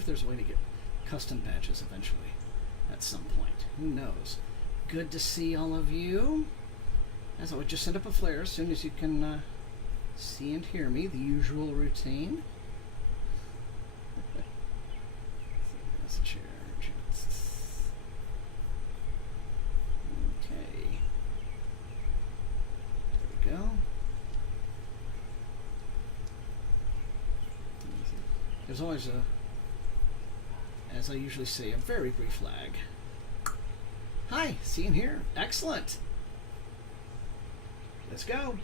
if there's a way to get custom badges eventually at some point. Who knows? Good to see all of you. As always, just send up a flare as soon as you can see and hear me. The usual routine. Message here. Okay. There we go. There's always as I usually say, a very brief lag. Hi, see and hear. Excellent. Let's go.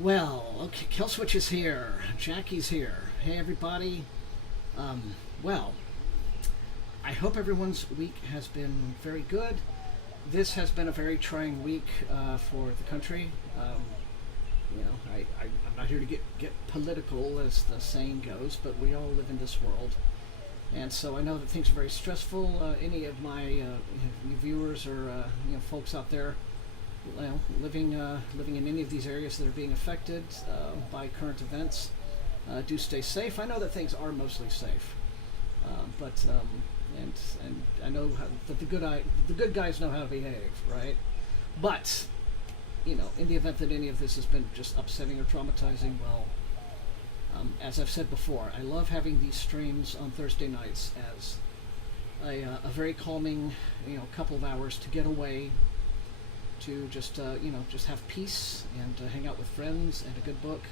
Well, okay, Killswitch is here. Jackie's here. Hey, everybody. Well, I hope everyone's week has been very good. This has been a very trying week for the country. You know, I'm not here to get political, as the saying goes, but we all live in this world. And so I know that things are very stressful. Any of my viewers or folks out there, living in any of these areas that are being affected by current events, do stay safe. I know that things are mostly safe, but I know that the good guys know how to behave, right? But in the event that any of this has been just upsetting or traumatizing, well, as I've said before, I love having these streams on Thursday nights as a very calming, couple of hours to get away, to just have peace and hang out with friends and a good book.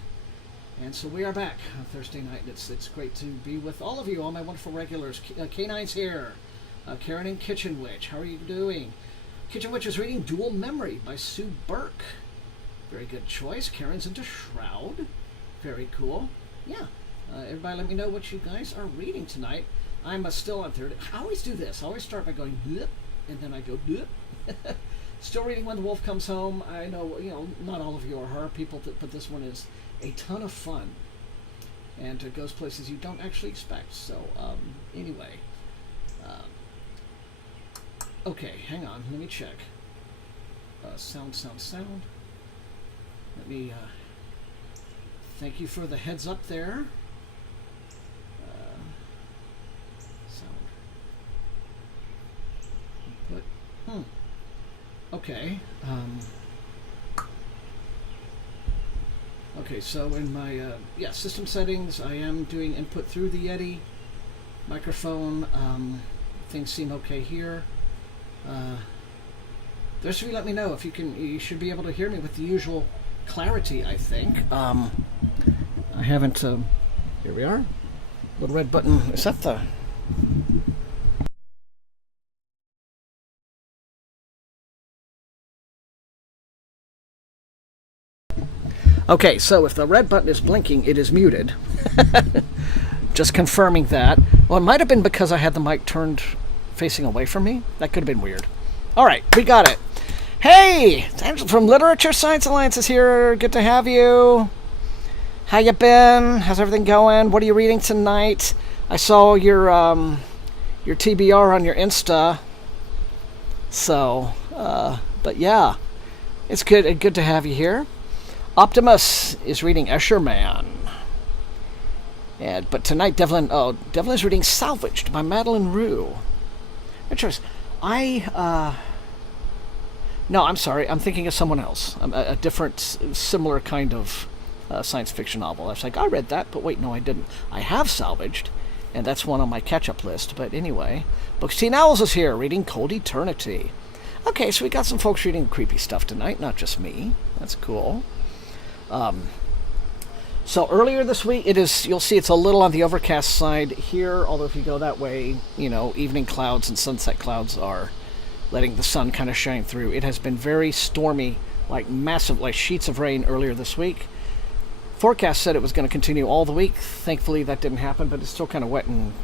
And so we are back on Thursday night, and it's great to be with all of you, all my wonderful regulars. K9's here. Karen and Kitchen Witch, how are you doing? Kitchen Witch is reading Dual Memory by Sue Burke. Very good choice. Karen's into Shroud. Very cool. Yeah. Everybody let me know what you guys are reading tonight. I'm still on third. I always do this. I always start by going, blip, and then I go, blip. Still reading When the Wolf Comes Home. I know, not all of you are horror people, but this one is a ton of fun. And it goes places you don't actually expect. So, anyway. Okay, hang on. Let me check. Sound. Let me, thank you for the heads up there. Sound. Input. Okay. Okay, so in my system settings, I am doing input through the Yeti microphone. Things seem okay here. Just let me know if you can. You should be able to hear me with the usual clarity, I think. I haven't. Here we are. Little red button. Is that the? Okay, so if the red button is blinking, it is muted. Just confirming that. Well, it might have been because I had the mic turned facing away from me. That could have been weird. All right, we got it. Hey, Angela from Literature Science Alliance is here. Good to have you. How you been? How's everything going? What are you reading tonight? I saw your TBR on your Insta. So, but yeah, it's good to have you here. Optimus is reading Escher Man. But tonight, Devlin is reading Salvaged by Madeline Rue. Interesting. No, I'm sorry. I'm thinking of someone else. A different, similar kind of science fiction novel. I was like, I read that, but wait, no, I didn't. I have Salvaged, and that's one on my catch-up list. But anyway, Books Teen Owls is here, reading Cold Eternity. Okay, so we got some folks reading creepy stuff tonight, not just me. That's cool. So earlier this week, you'll see it's a little on the overcast side here, although if you go that way, evening clouds and sunset clouds are letting the sun kind of shine through. It has been very stormy, massive, sheets of rain earlier this week. Forecast said it was going to continue all the week. Thankfully, that didn't happen, but it's still kind of wet and,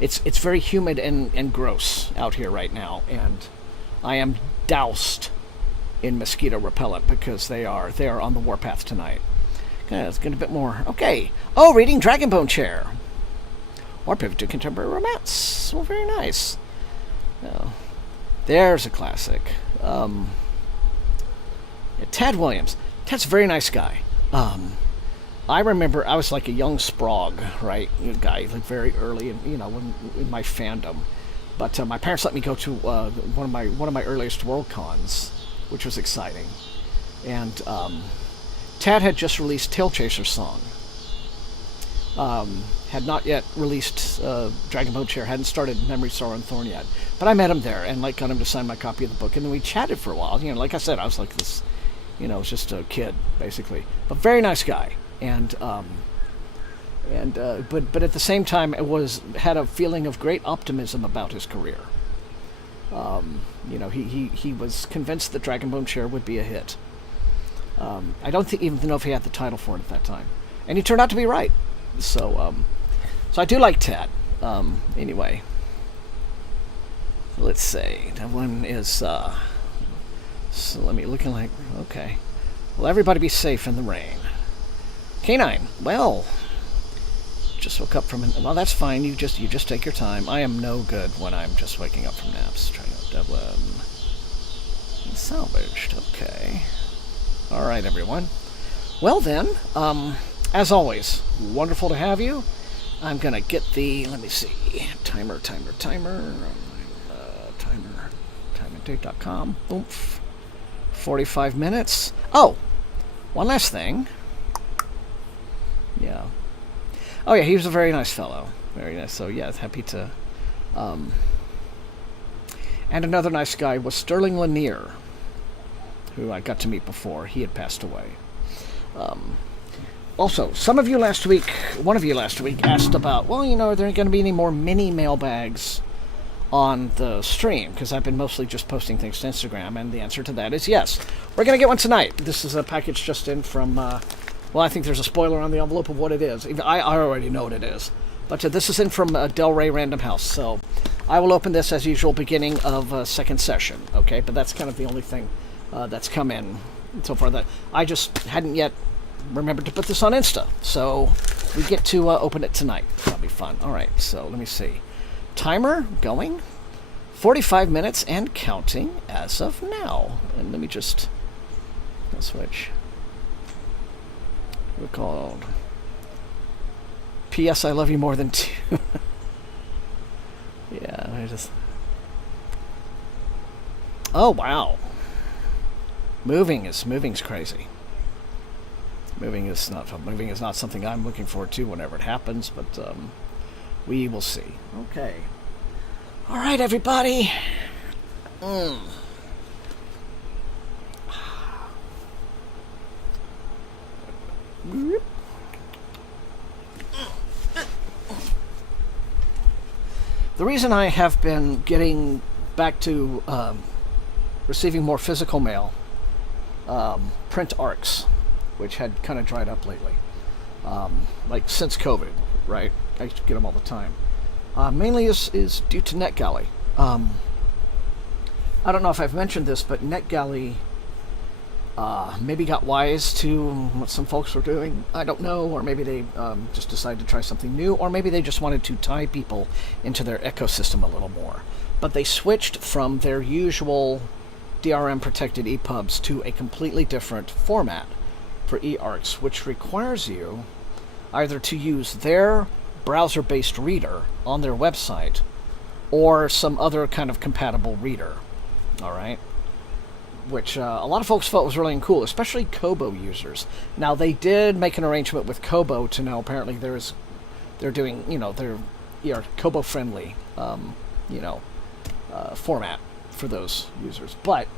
it's very humid and gross out here right now, and I am doused in mosquito repellent because they are on the warpath tonight. Okay, let's get a bit more. Okay. Oh, reading Dragonbone Chair. Or pivot to contemporary romance. Well, very nice. Oh, there's a classic. Ted Williams. Ted's a very nice guy. I remember I was like a young sprog, right? Guy, like very early, in my fandom. But my parents let me go to one of my earliest World Cons, which was exciting. And Tad had just released Tail Chaser's Song. Had not yet released Dragonbone Chair, hadn't started Memory, Sorrow, and Thorn yet. But I met him there and got him to sign my copy of the book, and then we chatted for a while. Like I said, I was like this, was just a kid basically, but very nice guy. And but at the same time, had a feeling of great optimism about his career. He was convinced that Dragonbone Chair would be a hit. I don't even know if he had the title for it at that time, and he turned out to be right. So I do like Ted. Anyway, let's see. That one is. So let me looking like okay. Well, everybody be safe in the rain. K9. Well, just woke up from. Well, that's fine. You just take your time. I am no good when I'm just waking up from naps. Trying to Dublin. Salvaged. Okay. All right, everyone. Well then, as always, wonderful to have you. I'm gonna get the. Let me see. Timer. Timeanddate.com. Oomph. 45 minutes. Oh, one last thing. Yeah. Oh yeah, he was a very nice fellow. Very nice. So yeah, happy to. And another nice guy was Sterling Lanier, who I got to meet before. He had passed away. Also, one of you last week asked about, are there going to be any more mini mailbags on the stream? Because I've been mostly just posting things to Instagram, and the answer to that is yes. We're going to get one tonight. This is a package just in from, I think there's a spoiler on the envelope of what it is. I already know what it is. But this is in from Del Rey Random House, so I will open this as usual beginning of second session, okay? But that's kind of the only thing that's come in so far that I just hadn't yet remembered to put this on Insta. So we get to open it tonight. That'll be fun. All right, so let me see. Timer going. 45 minutes and counting as of now. And let me just switch. We're called P.S. I love you more than two. Yeah, I just. Oh wow. Moving's crazy. Moving is not something I'm looking forward to whenever it happens, but we will see. Okay. All right, everybody. The reason I have been getting back to receiving more physical mail, print ARCs, which had kind of dried up lately, since COVID, right? I used to get them all the time. Mainly is due to NetGalley. I don't know if I've mentioned this, but NetGalley maybe got wise to what some folks were doing. I don't know, or maybe they just decided to try something new, or maybe they just wanted to tie people into their ecosystem a little more. But they switched from their usual DRM-protected EPUBs to a completely different format for eArcs, which requires you either to use their browser-based reader on their website or some other kind of compatible reader. All right? Which a lot of folks felt was really cool, especially Kobo users. Now, they did make an arrangement with Kobo to now apparently they're doing, they're Kobo-friendly, format for those users. But,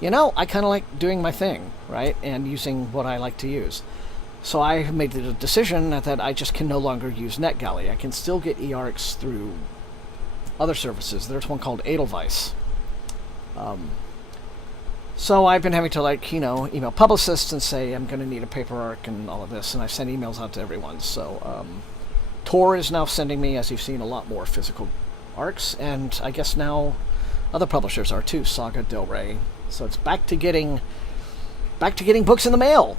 I kind of like doing my thing, right? And using what I like to use. So I made the decision that I just can no longer use NetGalley. I can still get eArcs through other services. There's one called Edelweiss. So I've been having to email publicists and say I'm going to need a paper ARC and all of this, and I send emails out to everyone. So Tor is now sending me, as you've seen, a lot more physical ARCs, and I guess now other publishers are too. Saga, Del Rey. So it's back to getting books in the mail.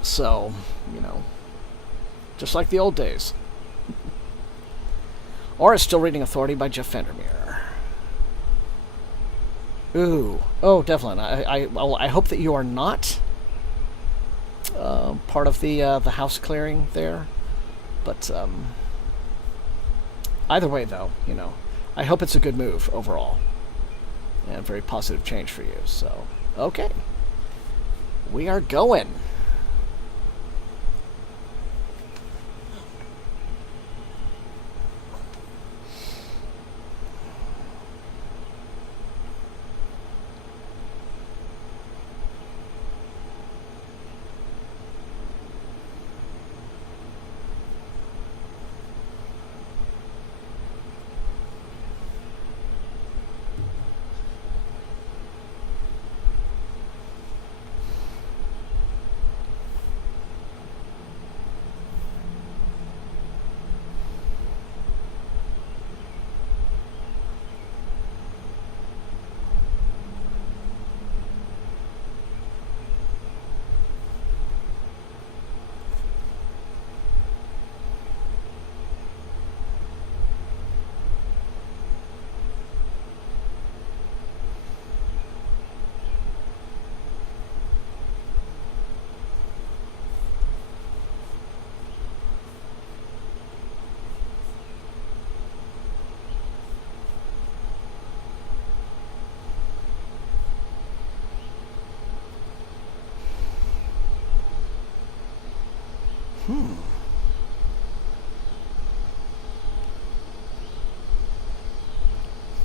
So you know, just like the old days. Or is still reading Authority by Jeff Vandermeer. Ooh. Oh, Devlin, I hope that you are not part of the house clearing there. But either way, though, you know, I hope it's a good move overall. And a very positive change for you. So, okay. We are going.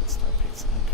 Star pizza, okay.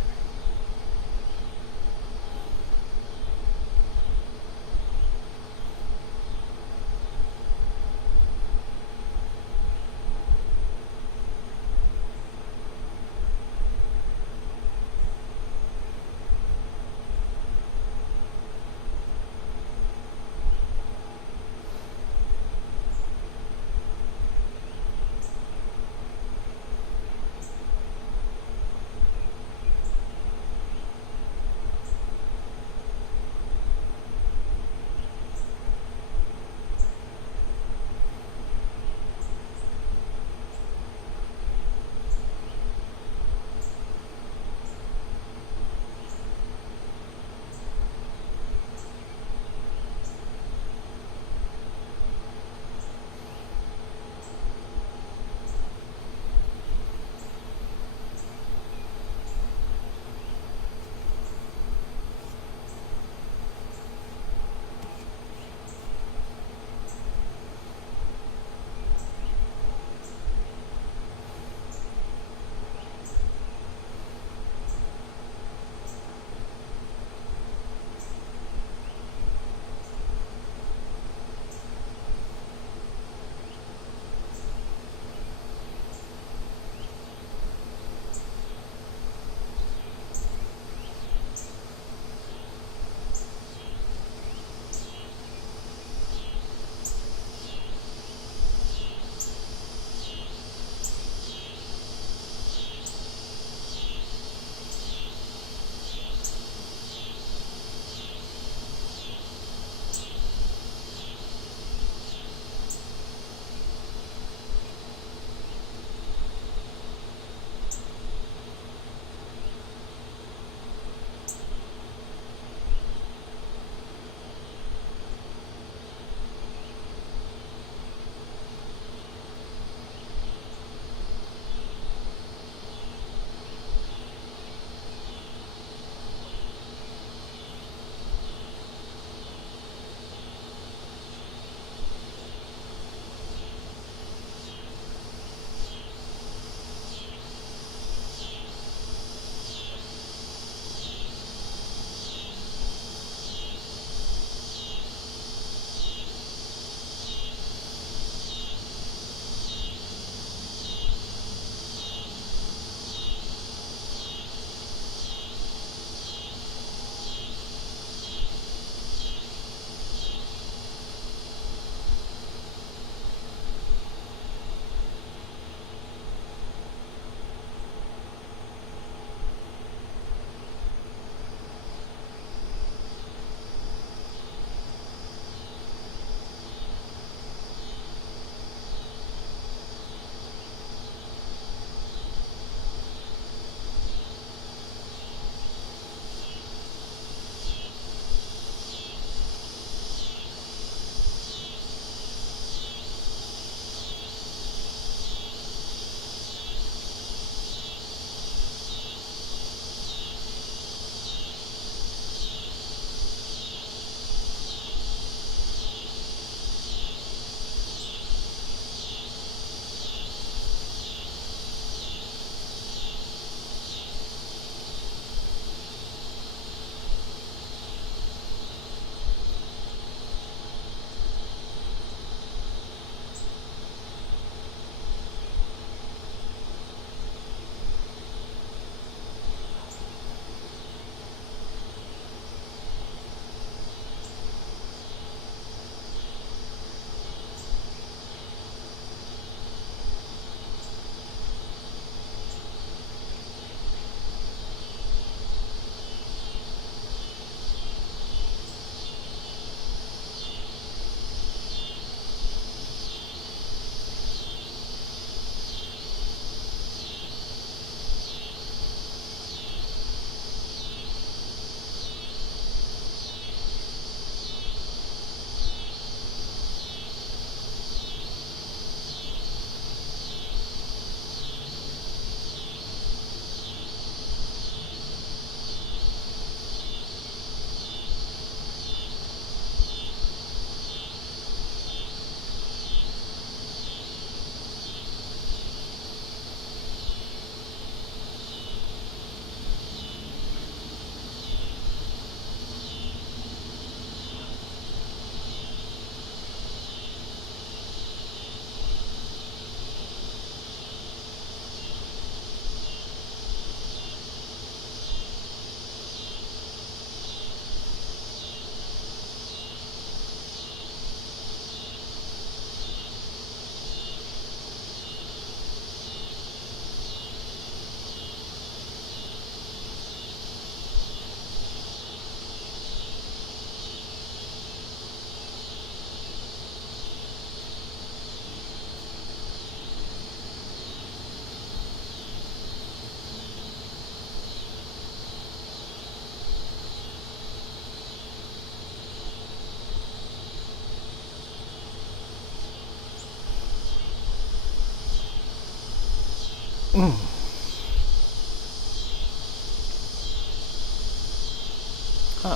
Oh,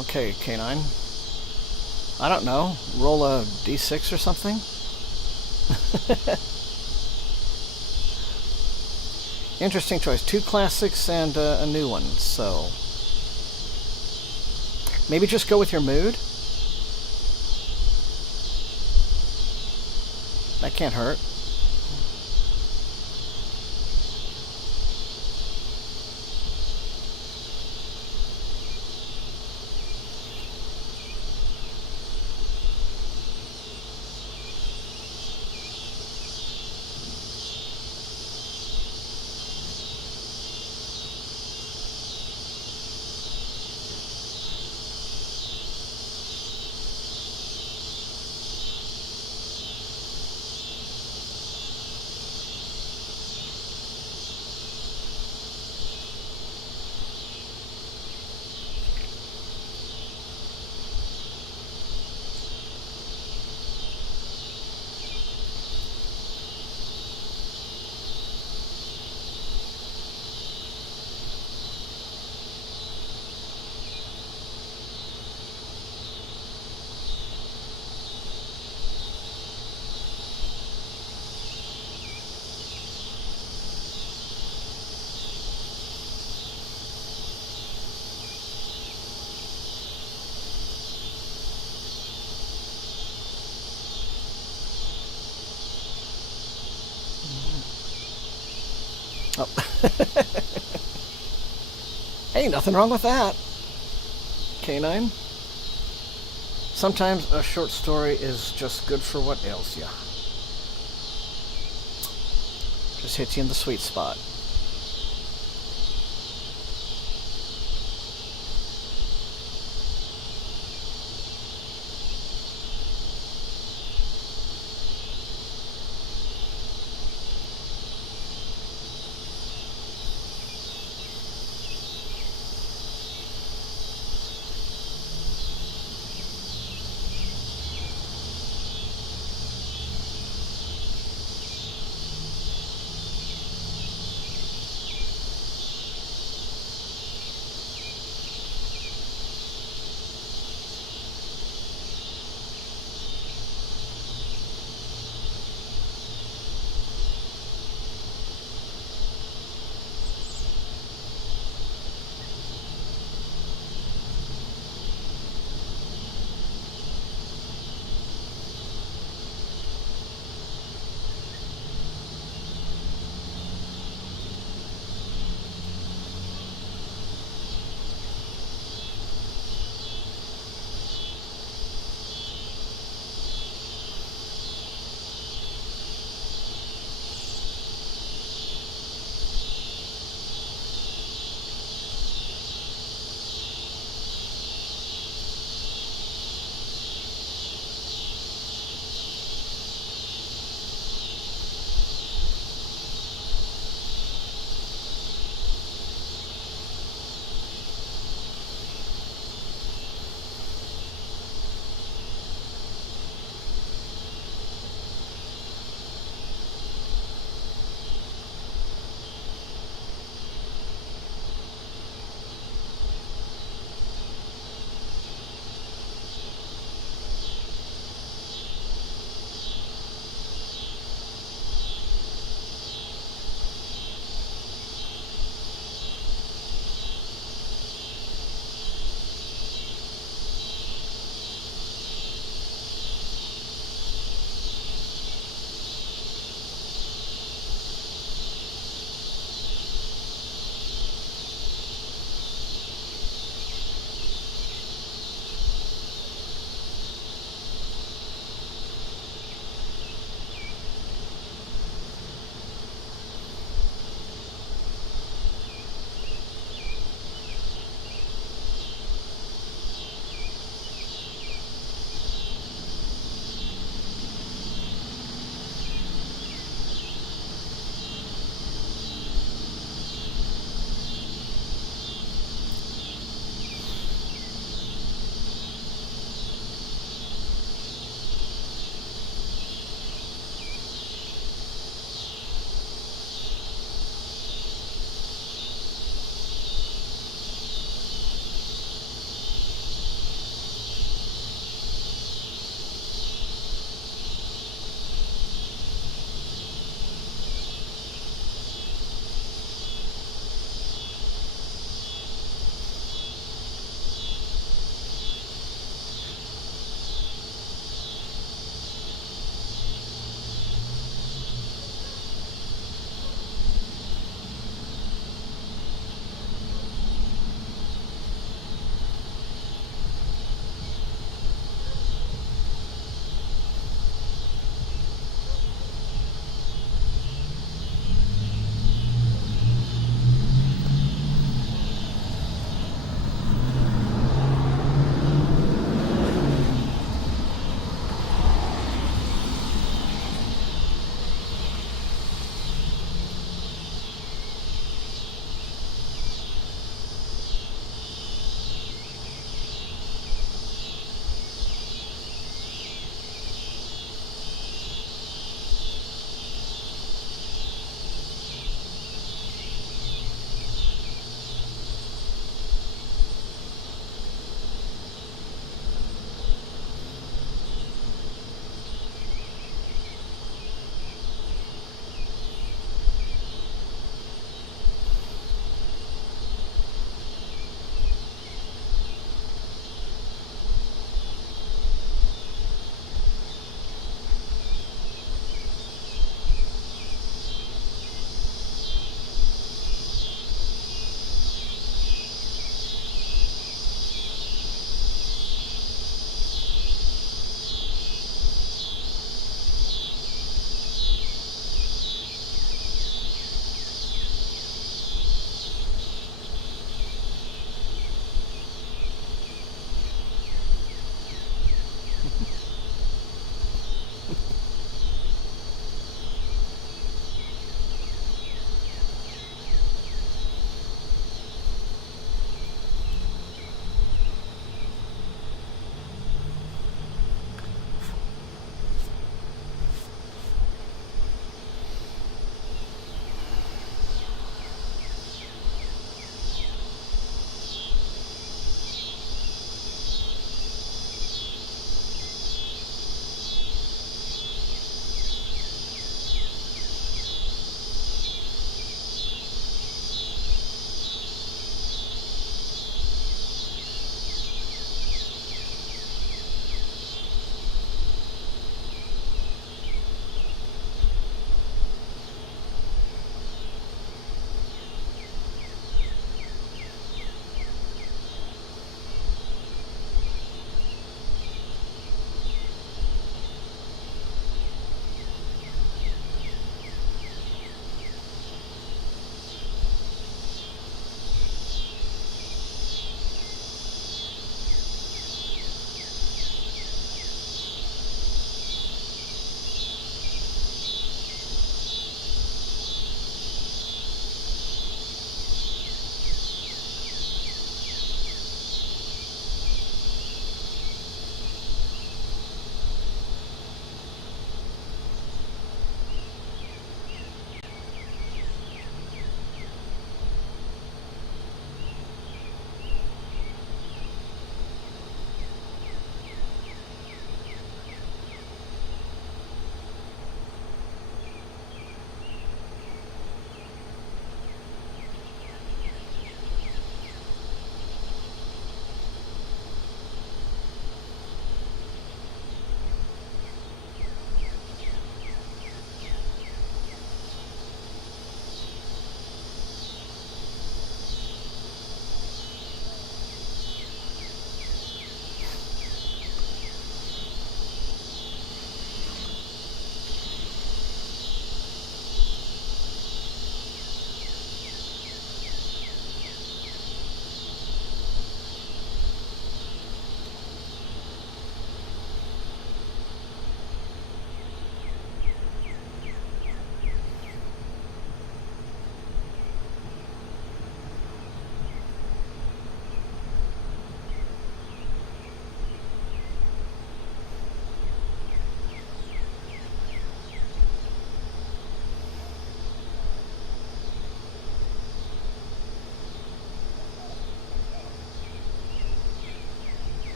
okay, K9. I don't know. Roll a d6 or something? Interesting choice. 2 classics and a new one, so... Maybe just go with your mood? That can't hurt. Oh. Hey, nothing wrong with that. K9. Sometimes a short story is just good for what ails you. Just hits you in the sweet spot.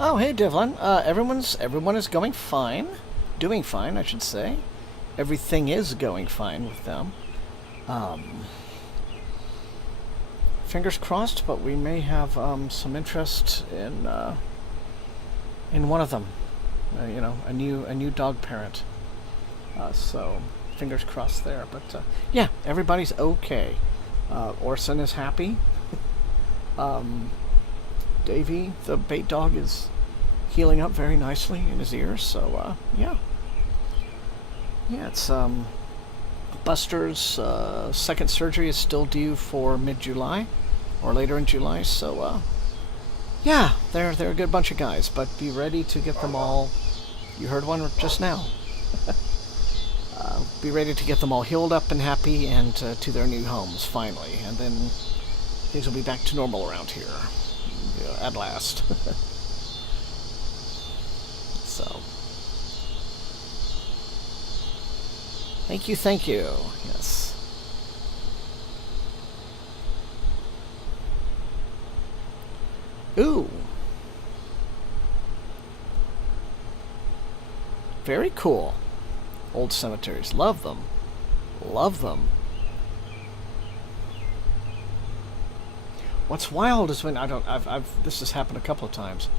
Oh, hey, Devlin. Everyone is going fine, doing fine, I should say. Everything is going fine with them. Fingers crossed, but we may have some interest in one of them. A new dog parent. So fingers crossed there. But yeah, everybody's okay. Orson is happy. Davey, the bait dog, is healing up very nicely in his ears. So yeah, it's Buster's second surgery is still due for mid-July or later in July. So yeah, they're a good bunch of guys. But be ready to get them all. You heard one just now. Be ready to get them all healed up and happy and to their new homes finally, and then things will be back to normal around here at last. So, thank you. Yes. Ooh. Very cool. Old cemeteries. Love them. What's wild is when this has happened a couple of times.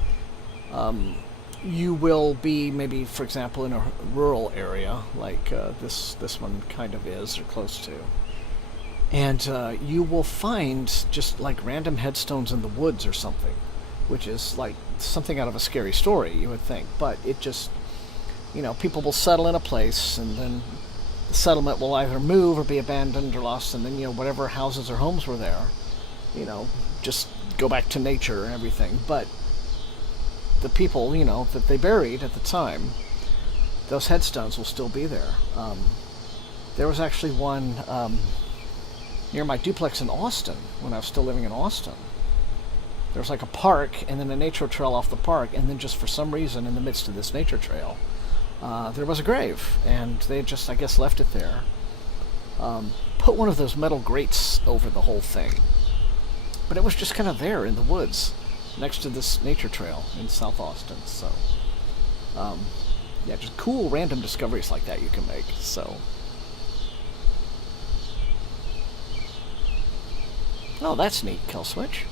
You will be maybe, for example, in a rural area like this one kind of is or close to, and you will find just like random headstones in the woods or something, which is like something out of a scary story, you would think, but it just, people will settle in a place, and then the settlement will either move or be abandoned or lost, and then whatever houses or homes were there, just go back to nature and everything. But the people, that they buried at the time, those headstones will still be there. There was actually one near my duplex in Austin, when I was still living in Austin. There was like a park, and then a nature trail off the park, and then just for some reason, in the midst of this nature trail, there was a grave, and they just, I guess, left it there. Put one of those metal grates over the whole thing. But it was just kind of there in the woods, next to this nature trail in South Austin. So, yeah, just cool random discoveries like that you can make. So, oh, that's neat, Kill Switch.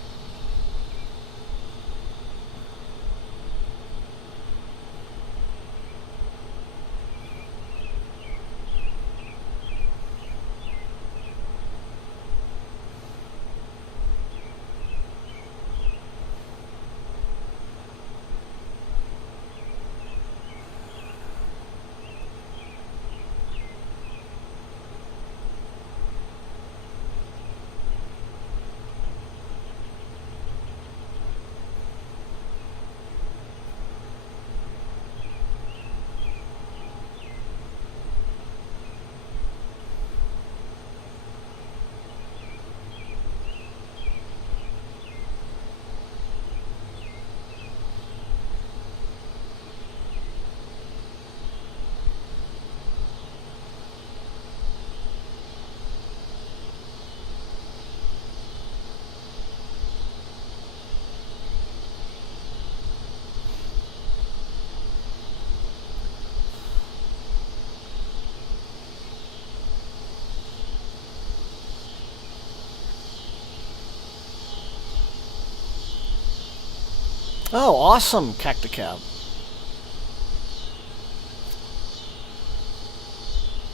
Oh, awesome, Cacticab.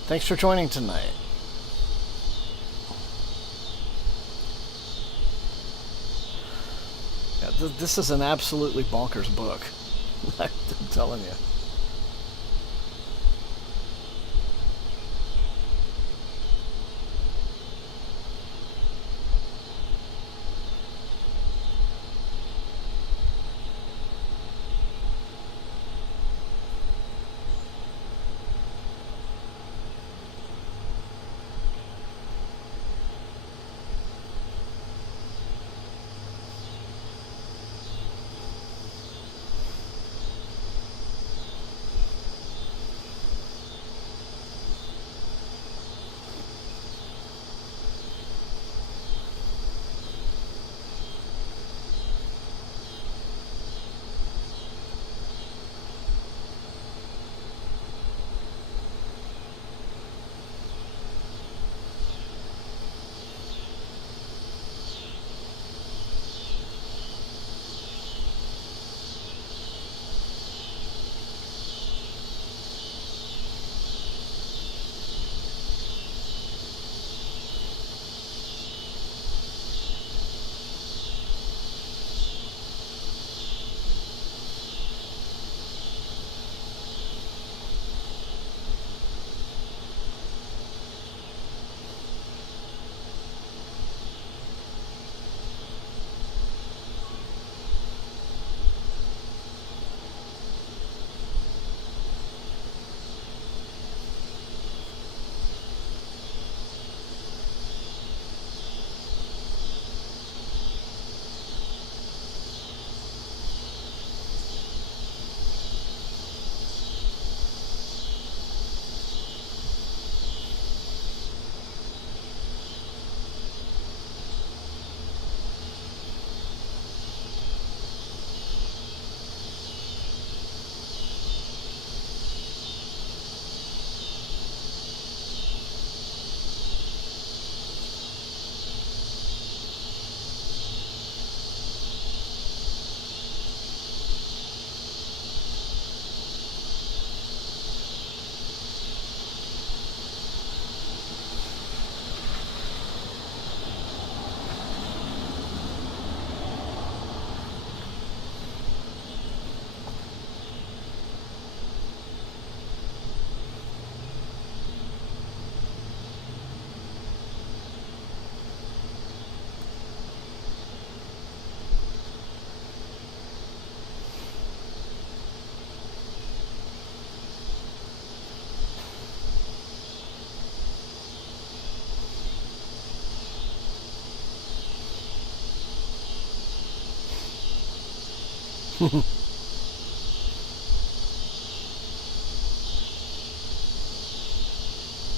Thanks for joining tonight. Yeah, this is an absolutely bonkers book. I'm telling you.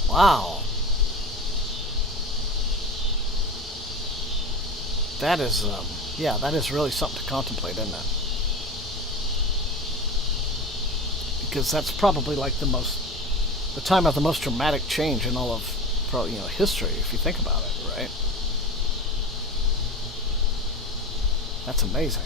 Wow. That is, yeah, that is really something to contemplate, isn't it? Because that's probably like the time of the most dramatic change in all of, history, if you think about it, right? That's amazing.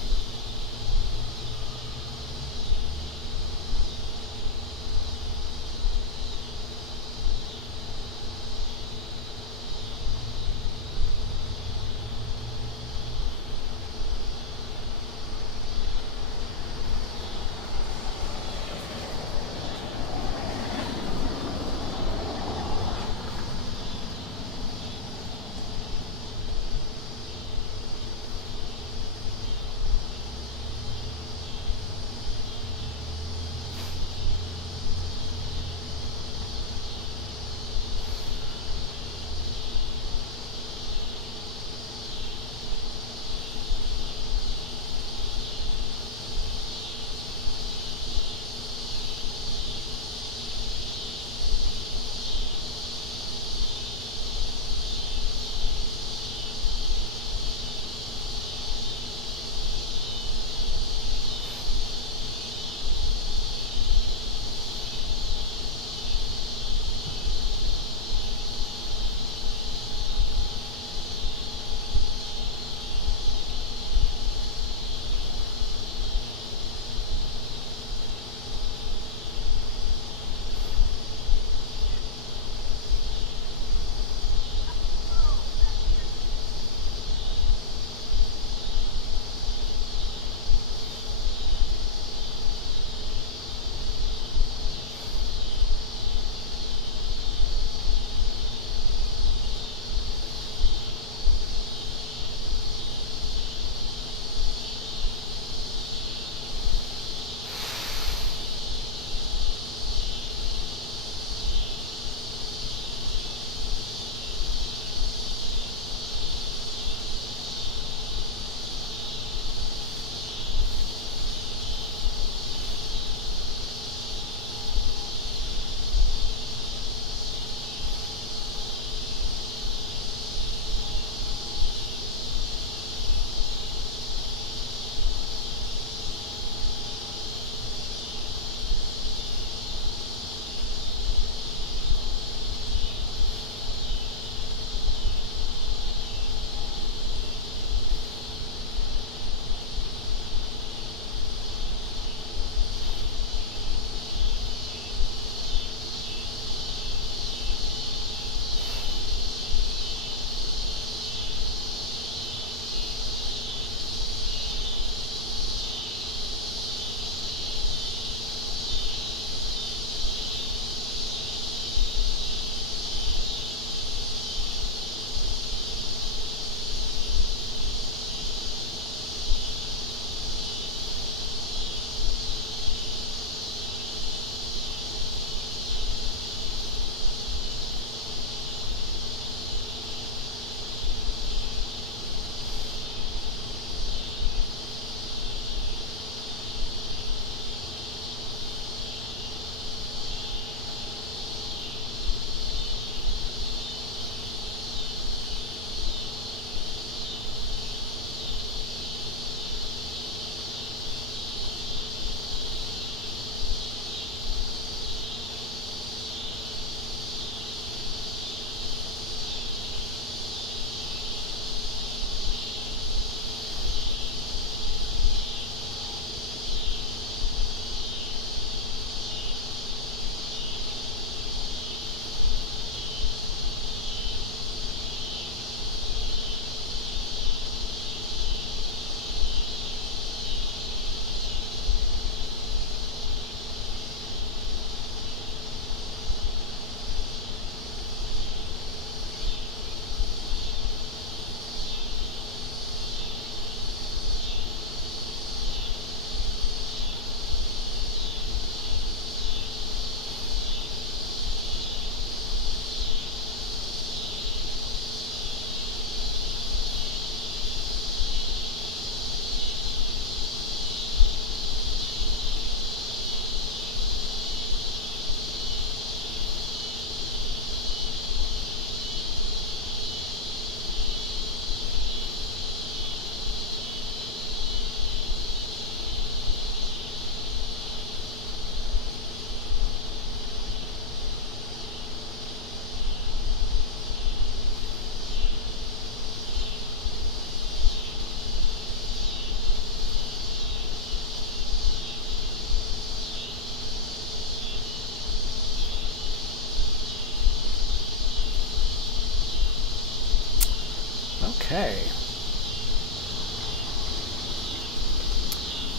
Okay.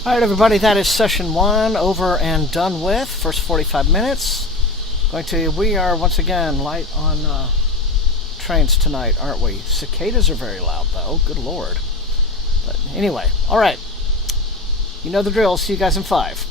Alright everybody, that is session 1 over and done with. First 45 minutes. We are once again light on trains tonight, aren't we? Cicadas are very loud though, good lord. But anyway, alright. You know the drill, see you guys in 5.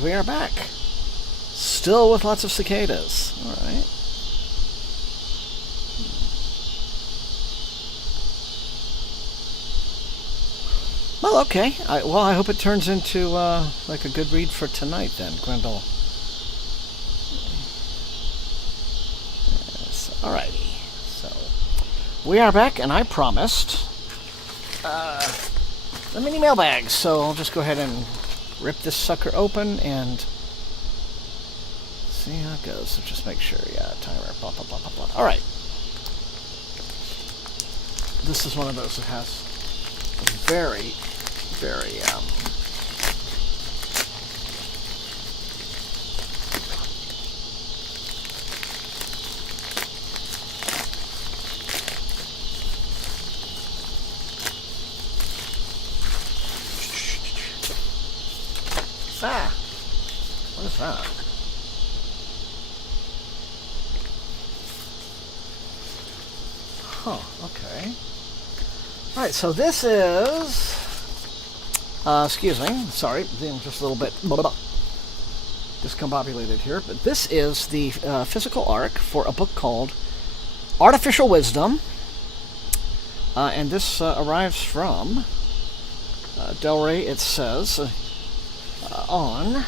And we are back. Still with lots of cicadas. Alright. Well, okay. I hope it turns into, like a good read for tonight, then, Grendel. Yes, alrighty. So, we are back, and I promised the mini mailbag, so I'll just go ahead and rip this sucker open and see how it goes. So just make sure, yeah, timer, blah, blah, blah, blah, blah. Alright. This is one of those that has a very, very, what is that? Huh, okay. Alright, so this is... excuse me, sorry, being just a little bit discombobulated here, but this is the physical arc for a book called Artificial Wisdom, and this arrives from Del Rey. It says on...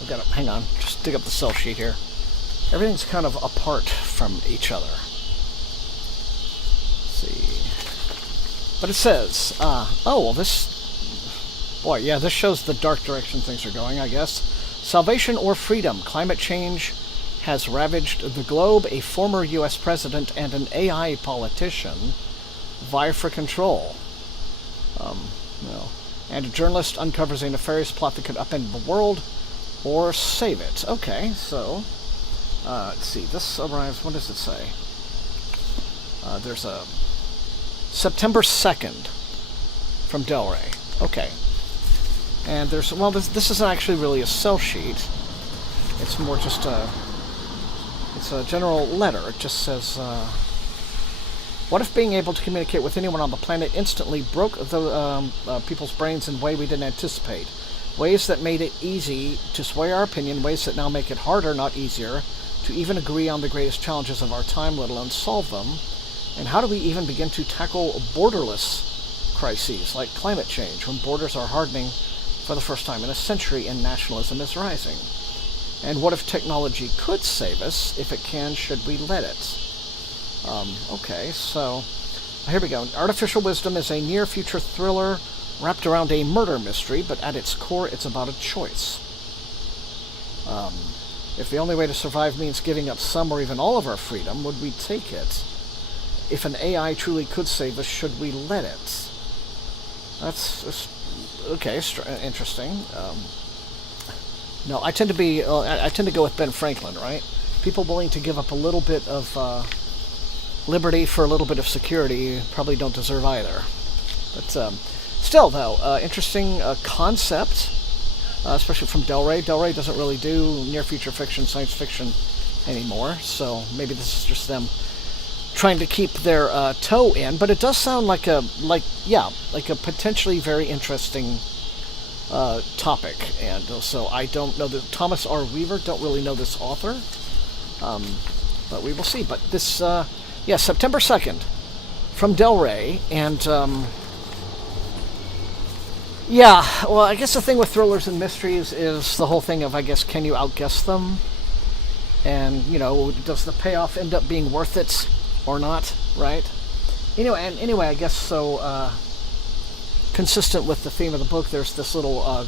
We've got to, hang on, just dig up the cell sheet here. Everything's kind of apart from each other. Let's see. But it says, oh, well, this... Boy, yeah, this shows the dark direction things are going, I guess. Salvation or freedom? Climate change has ravaged the globe. A former U.S. president and an AI politician vie for control. And a journalist uncovers a nefarious plot that could upend the world or save it. Okay, so, let's see, this arrives, what does it say? There's a September 2nd from Del Rey. Okay. And there's, well, this isn't actually really a cell sheet. It's more just it's a general letter. It just says, what if being able to communicate with anyone on the planet instantly broke the people's brains in a way we didn't anticipate? Ways that made it easy to sway our opinion, ways that now make it harder, not easier, to even agree on the greatest challenges of our time, let alone solve them. And how do we even begin to tackle borderless crises like climate change, when borders are hardening for the first time in a century and nationalism is rising? And what if technology could save us? If it can, should we let it? Okay, so here we go. Artificial Wisdom is a near-future thriller wrapped around a murder mystery, but at its core, it's about a choice. If the only way to survive means giving up some or even all of our freedom, would we take it? If an AI truly could save us, should we let it? That's okay. Interesting. No, I tend to go with Ben Franklin, right? People willing to give up a little bit of liberty for a little bit of security probably don't deserve either. But still, though, interesting concept, especially from Del Rey. Del Rey doesn't really do near-future fiction, science fiction anymore, so maybe this is just them trying to keep their toe in. But it does sound like a potentially very interesting topic. And so I don't know that Thomas R. Weaver. Don't really know this author, but we will see. But this, September 2nd from Del Rey, and well, I guess the thing with thrillers and mysteries is the whole thing of, I guess, can you outguess them? And, does the payoff end up being worth it or not, right? Anyway, I guess so, consistent with the theme of the book, there's this little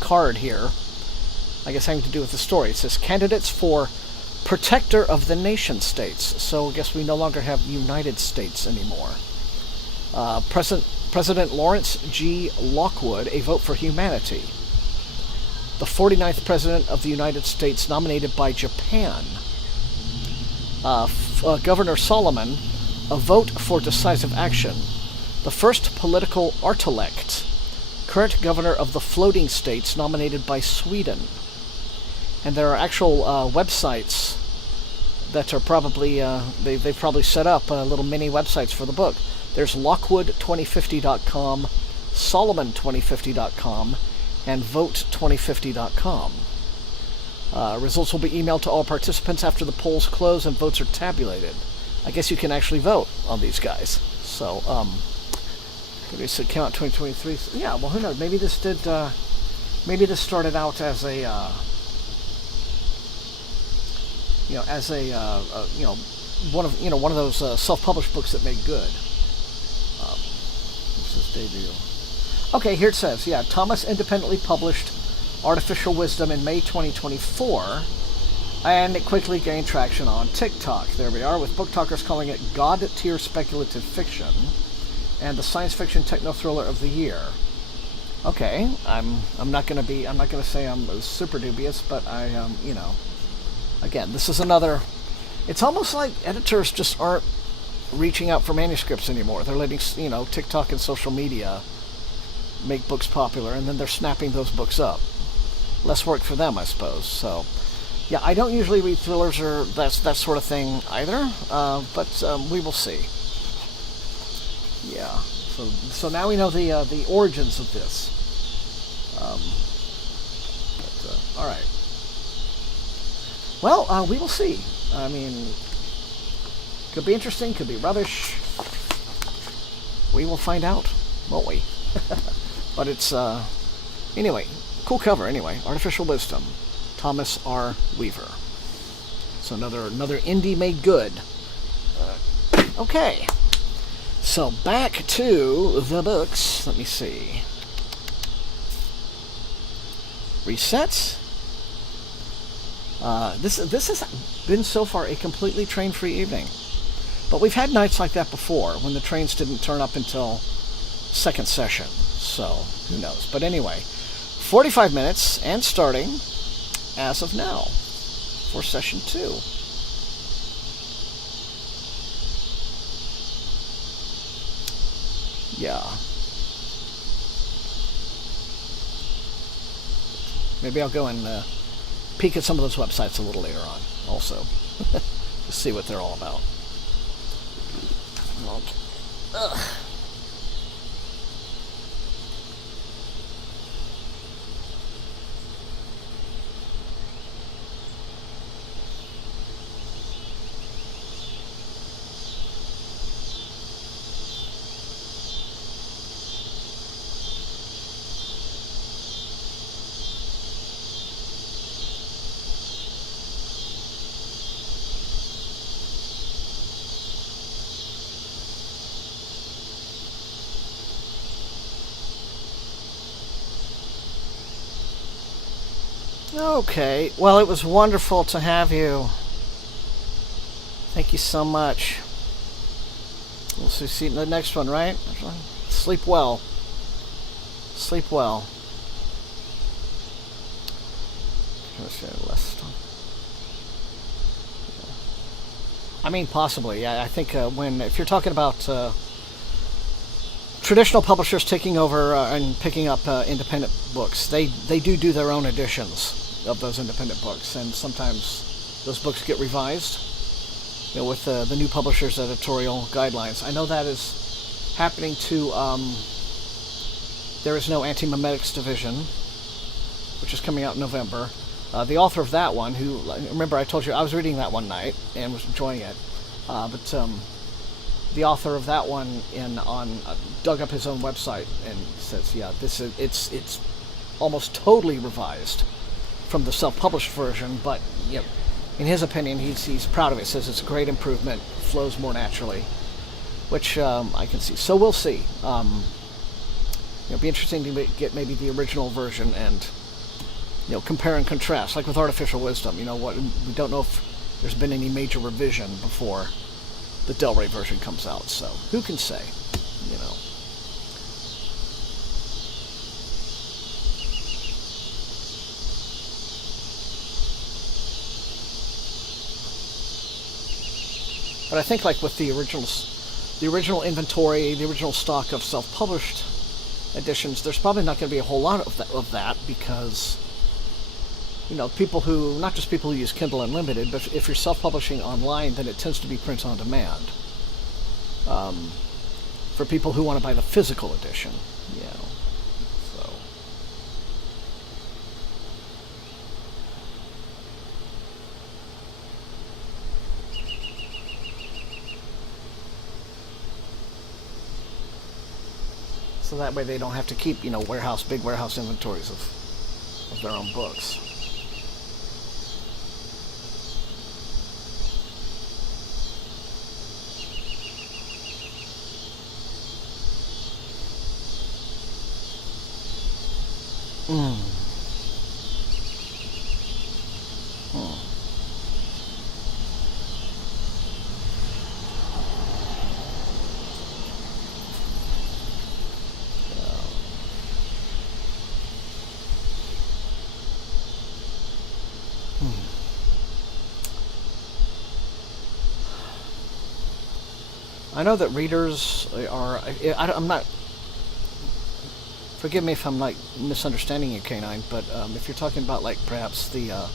card here, I guess having to do with the story. It says, candidates for protector of the nation states. So I guess we no longer have United States anymore. President Lawrence G. Lockwood, a vote for humanity. The 49th President of the United States, nominated by Japan. Governor Solomon, a vote for decisive action. The first political artelect, current governor of the floating states, nominated by Sweden. And there are actual websites that are probably, they've probably set up little mini websites for the book. There's Lockwood2050.com, Solomon2050.com, and Vote2050.com. Results will be emailed to all participants after the polls close and votes are tabulated. I guess you can actually vote on these guys. So, this came out 2023. Yeah, well, who knows? Maybe this did. Maybe this started out as a, one of those self-published books that made good. This is debut. Okay, here it says, yeah, Thomas independently published Artificial Wisdom in May 2024, and it quickly gained traction on TikTok. There we are, with book talkers calling it God-tier speculative fiction and the science fiction techno-thriller of the year. Okay, I'm not going to say I'm super dubious, but again, this is another. It's almost like editors just aren't reaching out for manuscripts anymore. They're letting TikTok and social media make books popular, and then they're snapping those books up. Less work for them, I suppose. So, yeah, I don't usually read thrillers or that sort of thing either, but we will see. Yeah. So now we know the origins of this. All right. Well, we will see. I mean, could be interesting, could be rubbish. We will find out, won't we? But it's anyway, cool cover. Anyway, Artificial Wisdom, Thomas R. Weaver. So another indie made good. Okay. So back to the books. Let me see. Reset. This has been so far a completely train-free evening, but we've had nights like that before when the trains didn't turn up until second session. So who knows? But anyway, 45 minutes and starting as of now for session 2. Yeah. Maybe I'll go and peek at some of those websites a little later on also. To see what they're all about. Ugh. Okay, well, it was wonderful to have you. Thank you so much. We'll see you in the next one, right? Sleep well. Sleep well. I mean, possibly. I think if you're talking about traditional publishers taking over and picking up independent books, they do their own editions of those independent books, and sometimes those books get revised, with the new publisher's editorial guidelines. I know that is happening to There Is No Anti-Memetics Division, which is coming out in November. The author of that one, who, remember I told you I was reading that one night and was enjoying it, but the author of that one dug up his own website and says, yeah, it's almost totally revised from the self-published version, but in his opinion, he's proud of it. Says it's a great improvement, flows more naturally, which I can see. So we'll see. It'll be interesting to get maybe the original version and compare and contrast, like with Artificial Wisdom. We don't know if there's been any major revision before the Del Rey version comes out. So who can say? But I think, like with the original inventory, the original stock of self-published editions, there's probably not going to be a whole lot of that because, people who, not just people who use Kindle Unlimited, but if you're self-publishing online, then it tends to be print on demand. For people who want to buy the physical edition, so. So that way they don't have to keep, big warehouse inventories of their own books. I know that readers are. I'm not. Forgive me if I'm like misunderstanding you, Canine. But if you're talking about like perhaps the,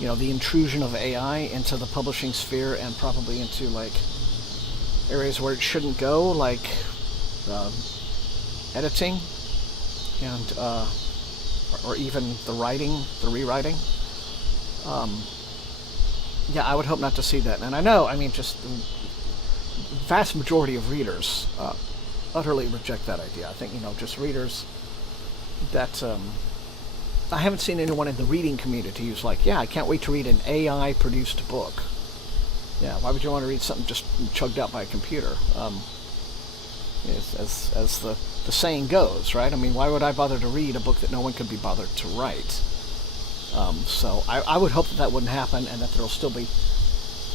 the intrusion of AI into the publishing sphere and probably into like areas where it shouldn't go, like editing and or even the writing, the rewriting. Yeah, I would hope not to see that. And I know, just vast majority of readers utterly reject that idea. I think, just readers that I haven't seen anyone in the reading community who's like, yeah, I can't wait to read an AI produced book. Yeah, why would you want to read something just chugged out by a computer? As the saying goes, right? Why would I bother to read a book that no one could be bothered to write? So I would hope that wouldn't happen, and that there'll still be,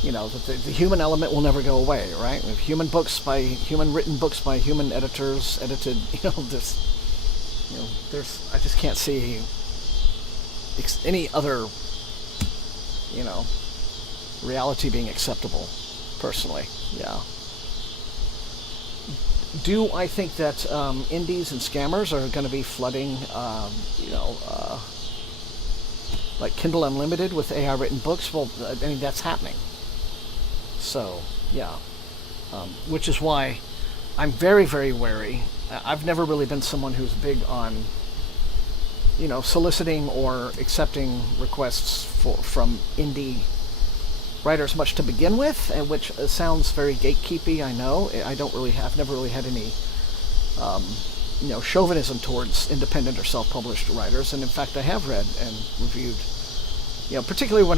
that the human element will never go away, right? We have human written books by human editors, edited, I just can't see any other, reality being acceptable, personally, yeah. Do I think that indies and scammers are going to be flooding, like Kindle Unlimited with AI written books? Well, that's happening. So, yeah. Which is why I'm very, very wary. I've never really been someone who's big on, soliciting or accepting requests from indie writers much to begin with, and which sounds very gatekeepy, I know. I've never really had any, chauvinism towards independent or self-published writers, and in fact I have read and reviewed, particularly when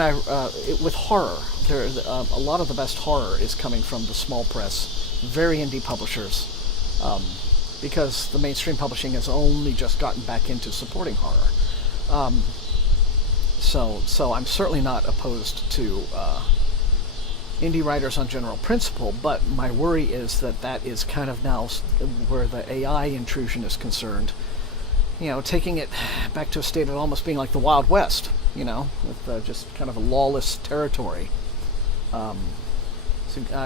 with horror. A lot of the best horror is coming from the small press, very indie publishers, because the mainstream publishing has only just gotten back into supporting horror. So I'm certainly not opposed to indie writers on general principle, but my worry is that is kind of now where the AI intrusion is concerned, taking it back to a state of almost being like the Wild West, with just kind of a lawless territory.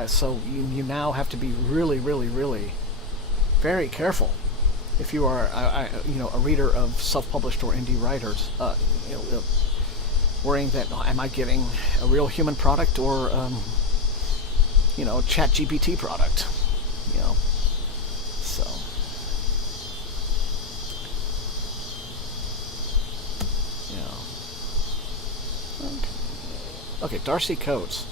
So you now have to be really, really, really very careful if you are a reader of self-published or indie writers, worrying that, am I getting a real human product or chat GPT product, so okay, Darcy Coates.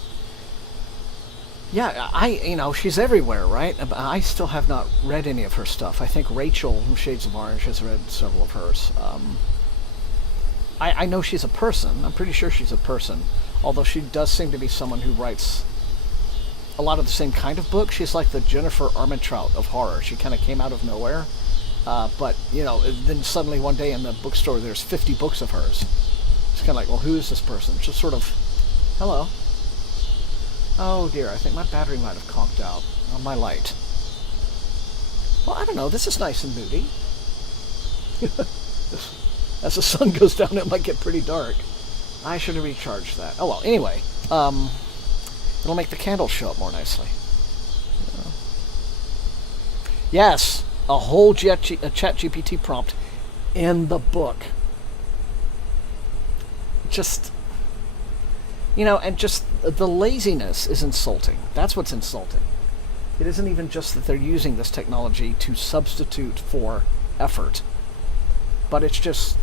Yeah, she's everywhere, right? I still have not read any of her stuff. I think Rachel from Shades of Orange has read several of hers. I know she's a person. I'm pretty sure she's a person. Although she does seem to be someone who writes a lot of the same kind of books. She's like the Jennifer Armentrout of horror. She kind of came out of nowhere. But, then suddenly one day in the bookstore there's 50 books of hers. It's kind of like, well, who is this person? Just sort of, hello. Oh dear, I think my battery might have conked out on my light. Well, I don't know. This is nice and moody. As the sun goes down, it might get pretty dark. I should have recharged that. Oh well, anyway. It'll make the candles show up more nicely. Yes, a whole chat GPT prompt in the book. Just, and just the laziness is insulting. That's what's insulting. It isn't even just that they're using this technology to substitute for effort, but it's just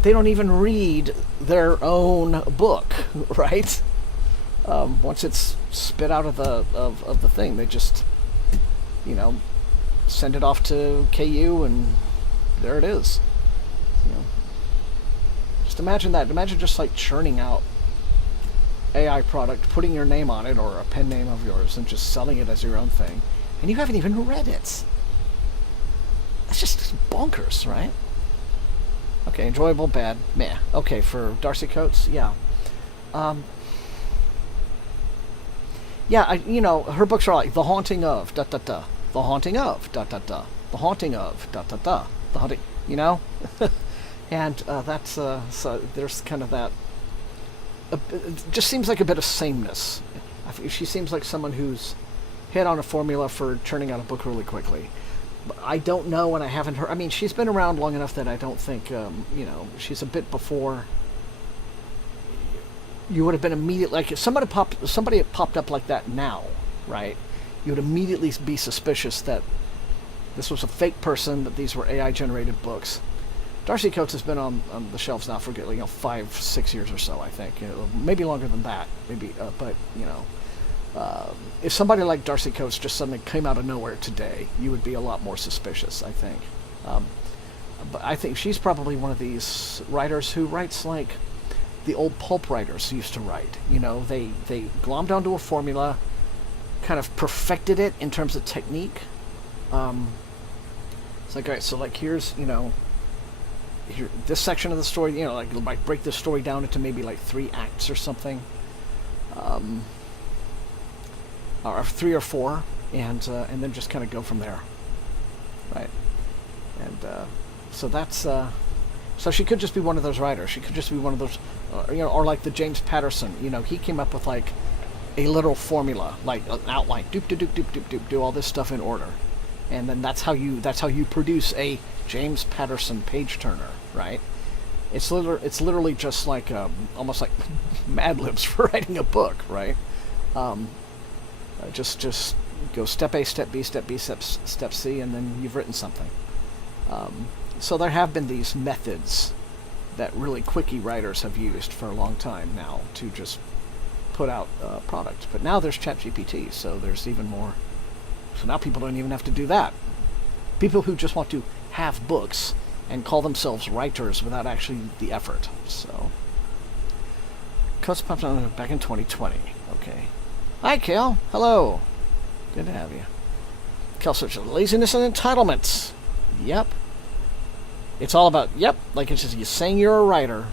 they don't even read their own book, right? Once it's spit out of the thing, they just, send it off to KU, and there it is. You know, just imagine that. Imagine just like churning out AI product, putting your name on it or a pen name of yours, and just selling it as your own thing, and you haven't even read it. That's just bonkers, right? Okay, enjoyable, bad, meh. Okay, for Darcy Coates, yeah. Yeah, you know, her books are like The Haunting of, da da da. The Haunting of, da da da. The Haunting of, da da da. The Haunting, you know? And that's, so there's kind of that, it just seems like a bit of sameness. She seems like someone who's hit on a formula for churning out a book really quickly. I don't know, and I haven't heard. I mean, she's been around long enough that I don't think, you know, she's a bit before. You would have been immediate, like if somebody had popped up like that now, right? You would immediately be suspicious that this was a fake person, that these were AI generated books. Darcy Coates has been on the shelves now for 5-6 years or so, I think, maybe longer than that, maybe. But you know. If somebody like Darcy Coates just suddenly came out of nowhere today, you would be a lot more suspicious, I think. But I think she's probably one of these writers who writes like the old pulp writers used to write. You know, they glommed onto a formula, kind of perfected it in terms of technique. It's like, all right, so like here's, you know, this section of the story, you know, like break the story down into maybe like 3 acts or something. Or 3 or 4, and then just kind of go from there, right? And so that's so she could just be one of those writers. She could just be one of those, you know, or like the James Patterson. You know, he came up with like a literal formula, like an outline, doop doop doop doop doop doop, do all this stuff in order, and then that's how you produce a James Patterson page turner, right? It's literally just like almost like Mad Libs for writing a book, right? Just go step A, step B, step B, step C, and then you've written something. So there have been these methods that really quickie writers have used for a long time now to just put out product. But now there's ChatGPT, so there's even more. So now people don't even have to do that. People who just want to have books and call themselves writers without actually the effort. So, Coates popped on back in 2020. Okay. Hi, Kel. Hello. Good to have you. Kel search laziness and entitlements. Yep. It's all about, yep, like it's just you saying you're a writer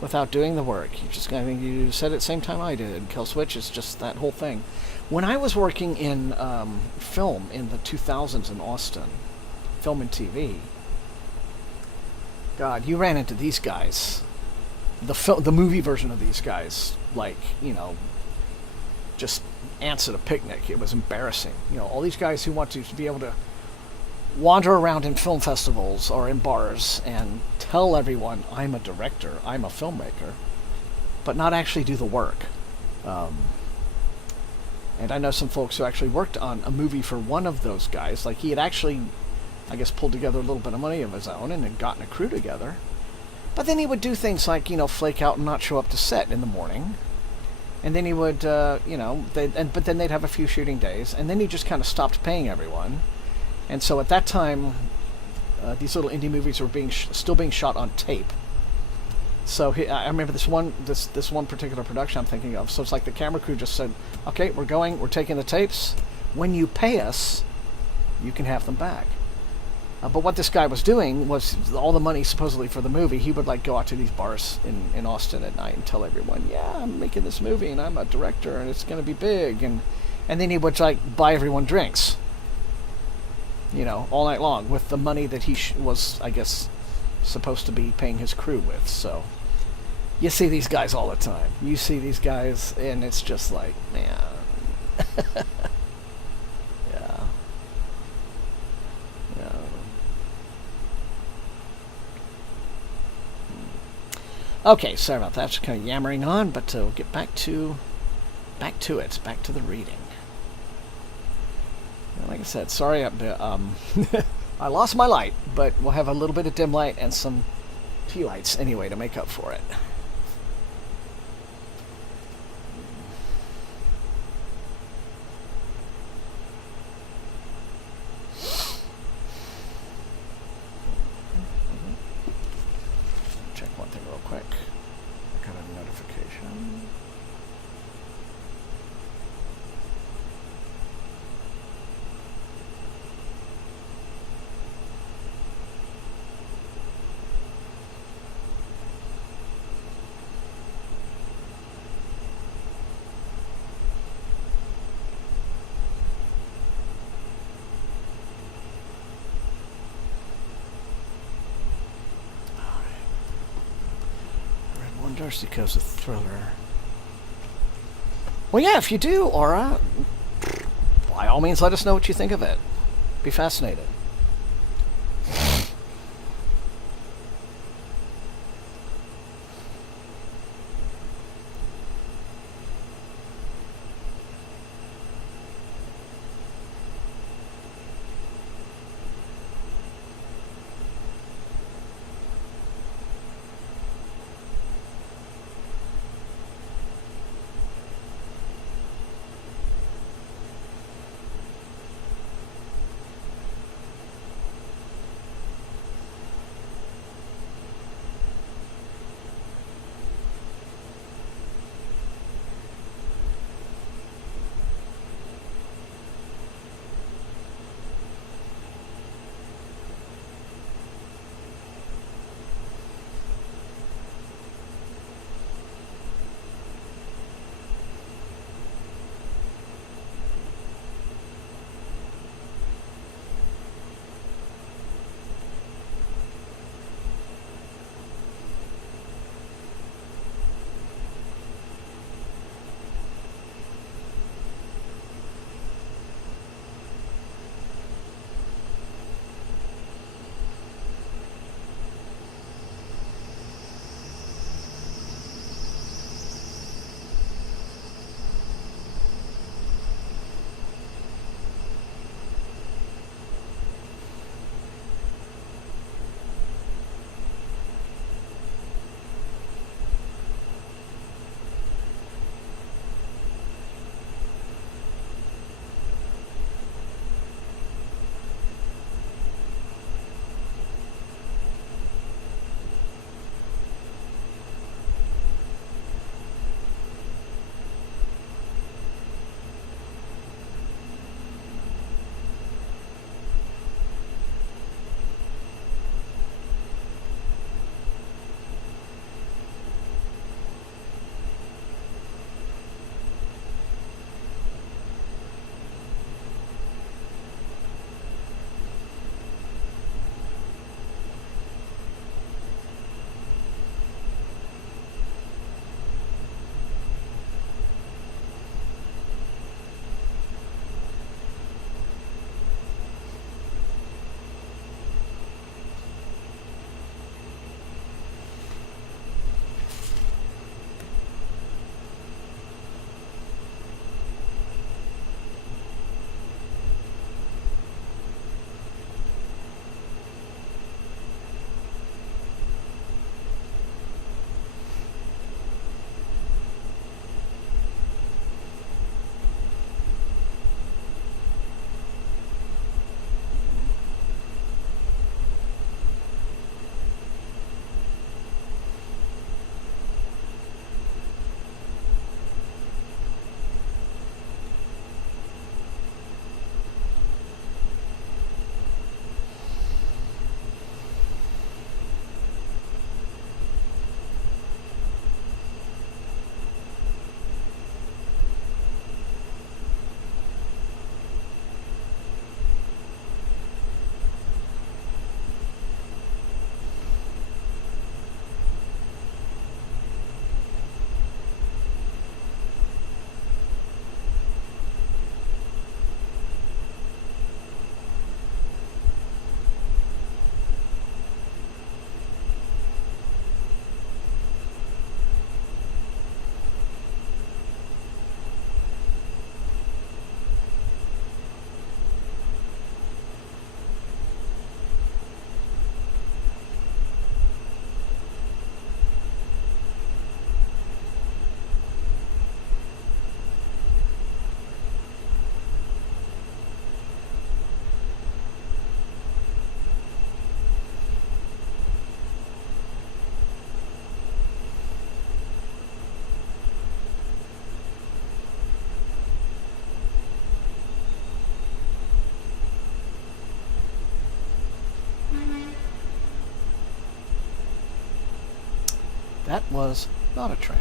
without doing the work. I think you said it the same time I did. Kel Switch is just that whole thing. When I was working in film in the 2000s in Austin, film and TV, God, you ran into these guys. The movie version of these guys, like, you know, just ants at a picnic. It was embarrassing. You know, all these guys who want to be able to wander around in film festivals or in bars and tell everyone, I'm a director, I'm a filmmaker, but not actually do the work. And I know some folks who actually worked on a movie for one of those guys. Like, he had actually, I guess, pulled together a little bit of money of his own and had gotten a crew together. But then he would do things like, you know, flake out and not show up to set in the morning. And then he would, you know, but then they'd have a few shooting days, and then he just kind of stopped paying everyone. And so at that time, these little indie movies were still being shot on tape. So I remember this one particular production I'm thinking of. So it's like the camera crew just said, "Okay, we're taking the tapes. When you pay us, you can have them back." But what this guy was doing was all the money supposedly for the movie. He would like go out to these bars in Austin at night and tell everyone, "Yeah, I'm making this movie and I'm a director and it's going to be big." And then he would like buy everyone drinks, you know, all night long with the money that he was, I guess, supposed to be paying his crew with. So you see these guys all the time. You see these guys, and it's just like, man. Yeah. Okay, sorry about that. Just kind of yammering on, but we'll get back to it, back to the reading. And like I said, sorry, I lost my light, but we'll have a little bit of dim light and some tea lights anyway to make up for it. Darcy Coast, a thriller. Well, yeah, if you do, Aura, by all means, let us know what you think of it. Be fascinated. That was not a train.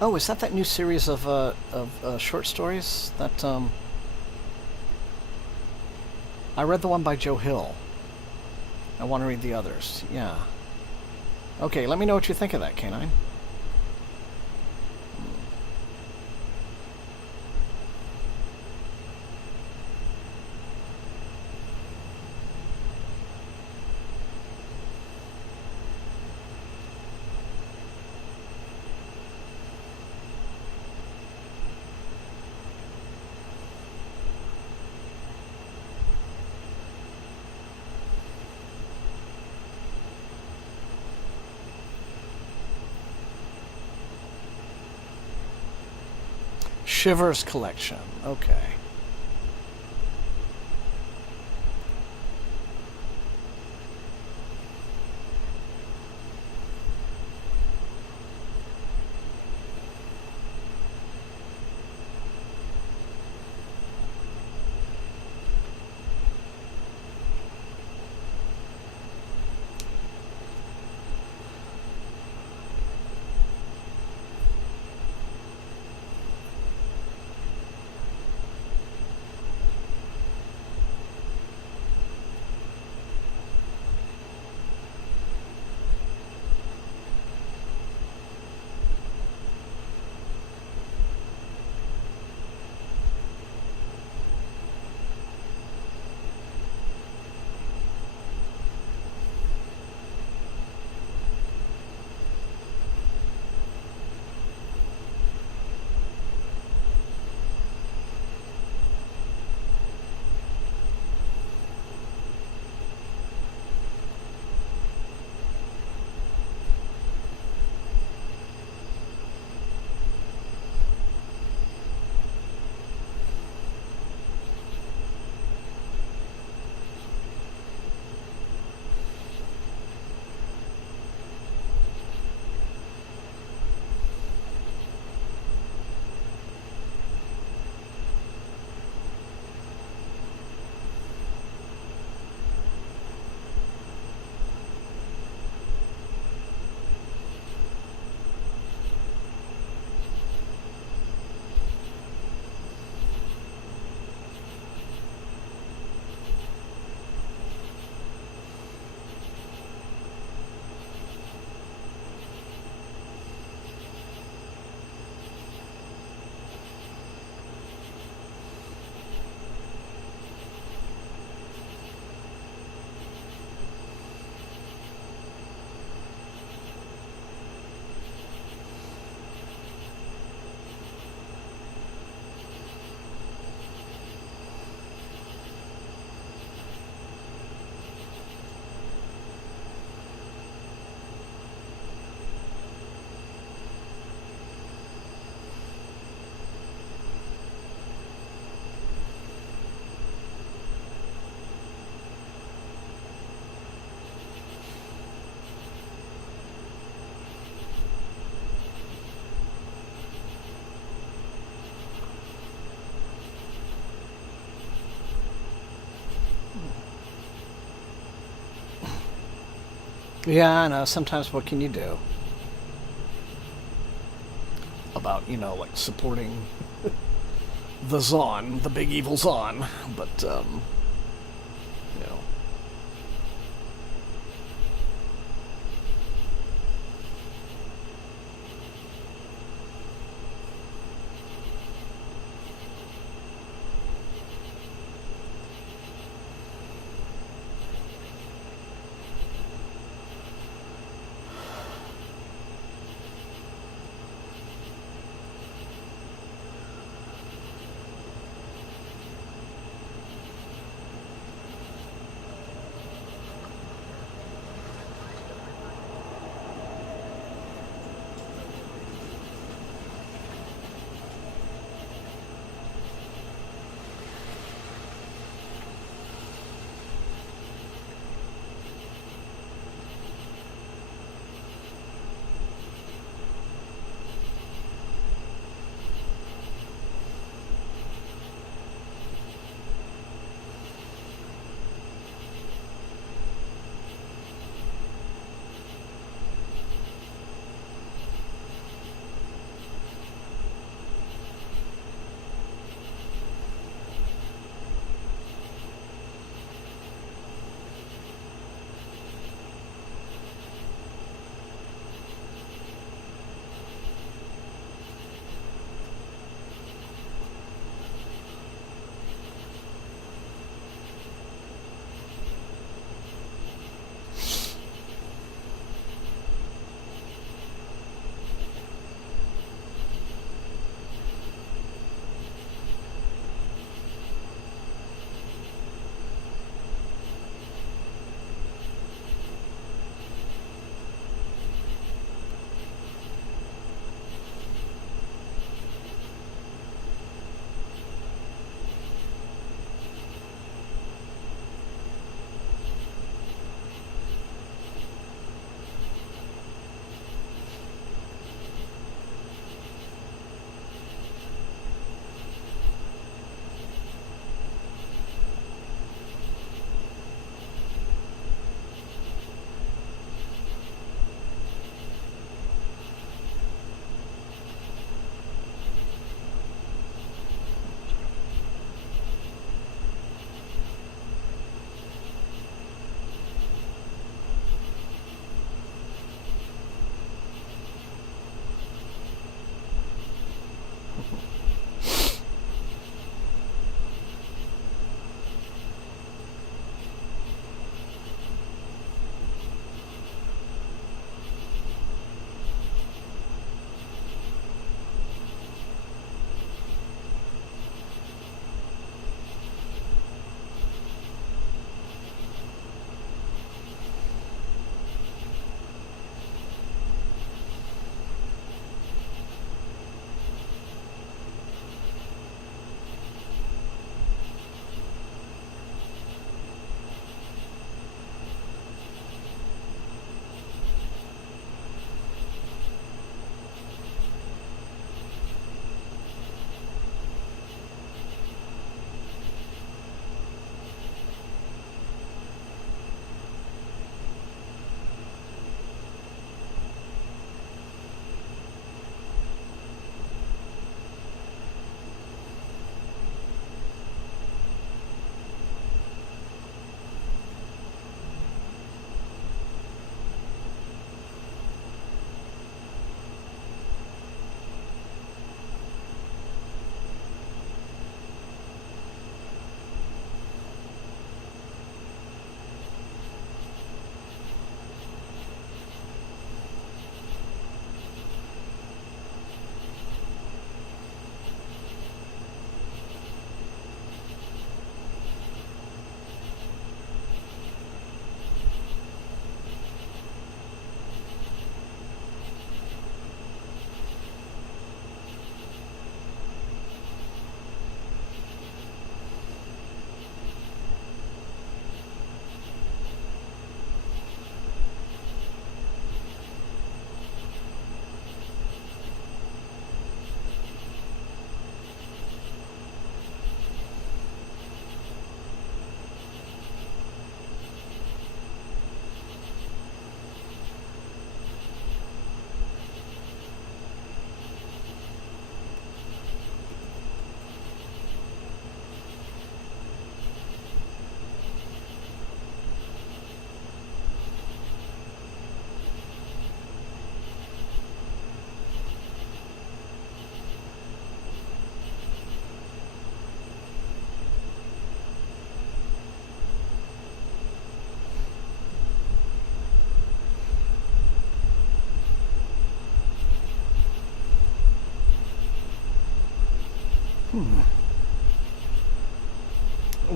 Oh, is that new series of short stories that I read the one by Joe Hill. I want to read the others. Yeah. Okay, let me know what you think of that, Canine. Shivers collection. Okay. Yeah, I know. Sometimes what can you do about, like supporting the Zon, the big evil Zon, but, you know.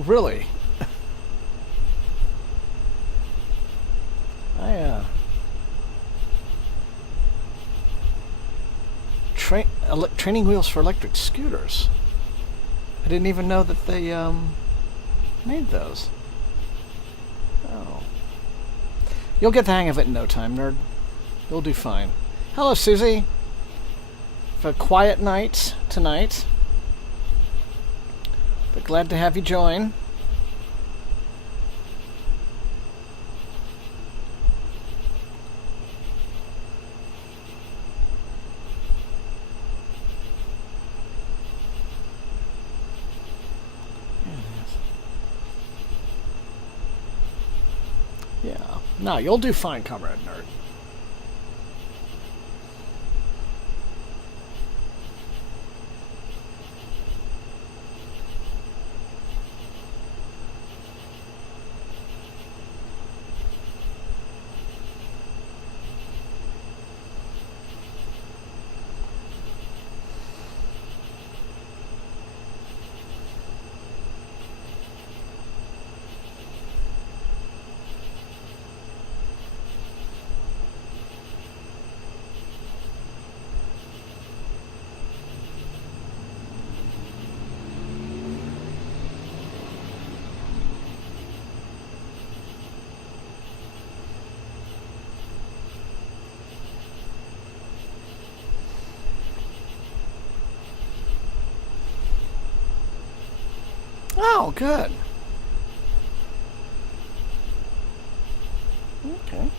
Really? Training wheels for electric scooters. I didn't even know that they made those. Oh. You'll get the hang of it in no time, nerd. You'll do fine. Hello, Susie. For a quiet night tonight. But glad to have you join. Yeah. No, you'll do fine, Comrade Nerd. Oh, good. Okay.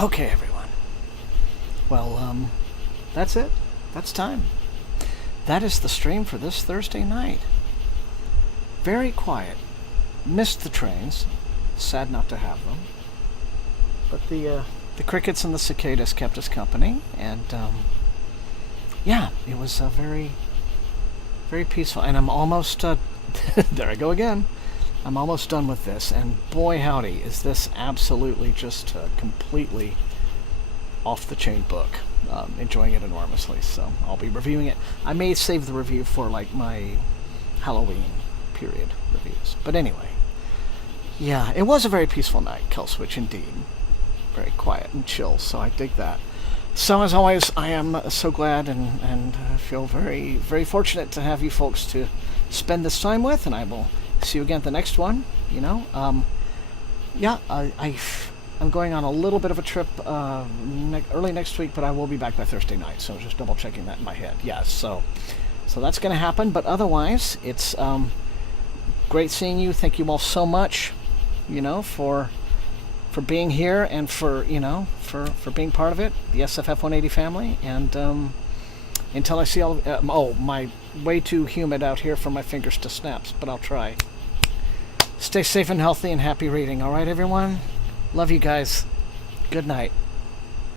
Okay, everyone. Well, that's it. That's time. That is the stream for this Thursday night. Very quiet. Missed the trains. Sad not to have them. But the crickets and the cicadas kept us company, and yeah, it was very, very peaceful. And I'm almost there I go again. I'm almost done with this, and boy howdy, is this absolutely just completely off the chain book. Enjoying it enormously, so I'll be reviewing it. I may save the review for like my Halloween period reviews. But anyway, yeah, it was a very peaceful night, Killswitch indeed. Very quiet and chill, so I dig that. So as always, I am so glad and feel very, very fortunate to have you folks to spend this time with, and I will see you again at the next one, you know. Yeah, I'm going on a little bit of a trip early next week, but I will be back by Thursday night, so just double checking that in my head. Yes, so that's going to happen, but otherwise, it's great seeing you. Thank you all so much, you know, for being here and for, you know, for being part of it, the SFF180 family, and until I see all my way too humid out here for my fingers to snaps, but I'll try. Stay safe and healthy and happy reading, all right, everyone? Love you guys. Good night.